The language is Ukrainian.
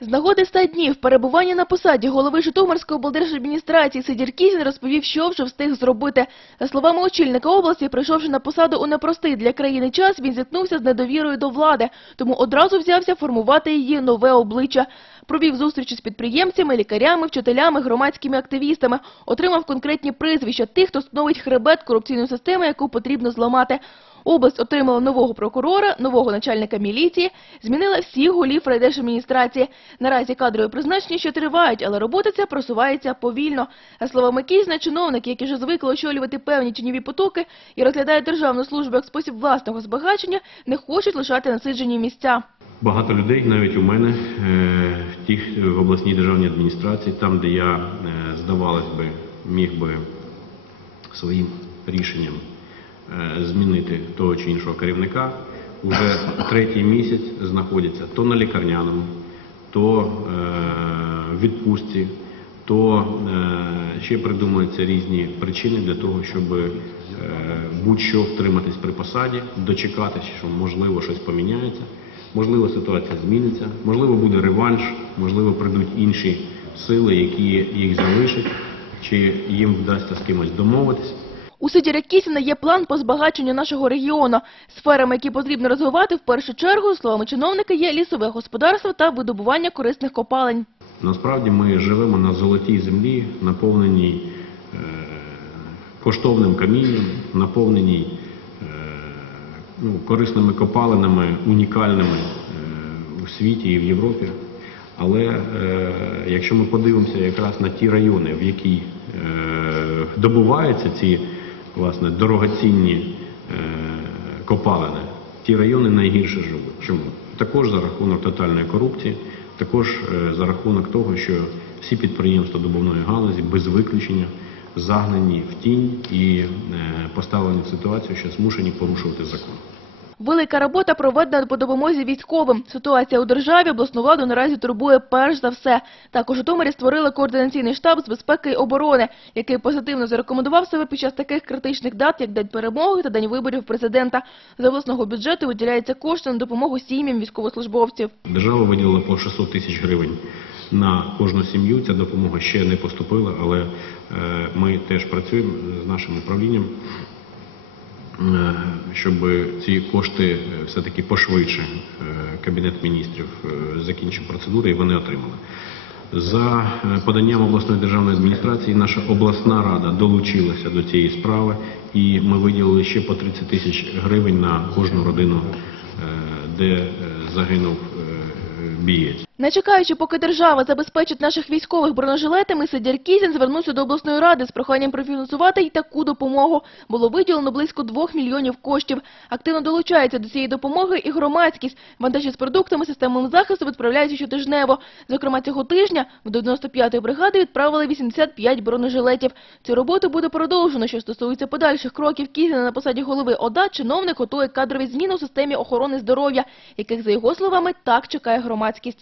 З нагоди ста днів перебування на посаді голови Житомирської облдержадміністрації Сидір Кізін розповів, що вже встиг зробити. За словами очільника області, прийшовши на посаду у непростий для країни час, він зіткнувся з недовірою до влади, тому одразу взявся формувати її нове обличчя. Провів зустрічі з підприємцями, лікарями, вчителями, громадськими активістами, отримав конкретні прізвища тих, хто становить хребет корупційної системи, яку потрібно зламати. Область отримала нового прокурора, нового начальника міліції, змінила всіх голів райдержадміністрації. Наразі кадрові призначення ще тривають, але робота ця просувається повільно. За словами Кізна, чиновники, які вже звикли очолювати певні тіньові потоки і розглядають державну службу як спосіб власного збагачення, не хочуть лишати насиджені місця. Багато людей, навіть у мене, е, в тих в обласній державній адміністрації, там, де я, е, здавалось би, міг би своїм рішенням е, змінити того чи іншого керівника, вже третій місяць знаходяться то на лікарняному, то е, в відпустці, то е, ще придумуються різні причини для того, щоб е, будь-що втриматись при посаді, дочекатися, що можливо щось поміняється. Можливо, ситуація зміниться, можливо, буде реванш, можливо, прийдуть інші сили, які їх залишать, чи їм вдасться з кимось домовитись. У Сидіра Кісіна є план по збагаченню нашого регіону. Сферами, які потрібно розвивати, в першу чергу, словами чиновника, є лісове господарство та видобування корисних копалень. Насправді ми живемо на золотій землі, наповненій е, коштовним камінням, наповненій е, ну, корисними копалинами, унікальними е, у світі і в Європі. Але е, якщо ми подивимося якраз на ті райони, в які добуваються ці власне дорогоцінні е, копалини, ті райони найгірше живуть. Чому? Також за рахунок тотальної корупції, також е, за рахунок того, що всі підприємства добувної галузі без виключення загнані в тінь і е, поставлені в ситуацію, що змушені порушувати закон. Велика робота проведена по допомозі військовим. Ситуація у державі обласну владу наразі турбує перш за все. Також у Житомирі створили координаційний штаб з безпеки і оборони, який позитивно зарекомендував себе під час таких критичних дат, як День перемоги та День виборів президента. З обласного бюджету виділяється кошти на допомогу сім'ям військовослужбовців. Держава виділила по 600 тисяч гривень на кожну сім'ю. Ця допомога ще не поступила, але е, ми теж працюємо з нашим управлінням, щоб ці кошти е, все-таки пошвидше е, Кабінет міністрів е, закінчив процедури і вони отримали. За е, поданням обласної державної адміністрації наша обласна рада долучилася до цієї справи, і ми виділили ще по 30 тисяч гривень на кожну родину, е, де е, загинув е, бієць. Не чекаючи, поки держава забезпечить наших військових бронежилетами, Сидір Кізін звернувся до обласної ради з проханням профінансувати й таку допомогу. Було виділено близько 2 мільйонів коштів. Активно долучається до цієї допомоги і громадськість. Вантажі з продуктами, системами захисту відправляються щотижнево. Зокрема, цього тижня до 95-ї бригади відправили 85 бронежилетів. Цю роботу буде продовжено. Що стосується подальших кроків Кізіна на посаді голови ОДА, чиновник готує кадрові зміни у системі охорони здоров'я, яких, за його словами, так чекає громадськість.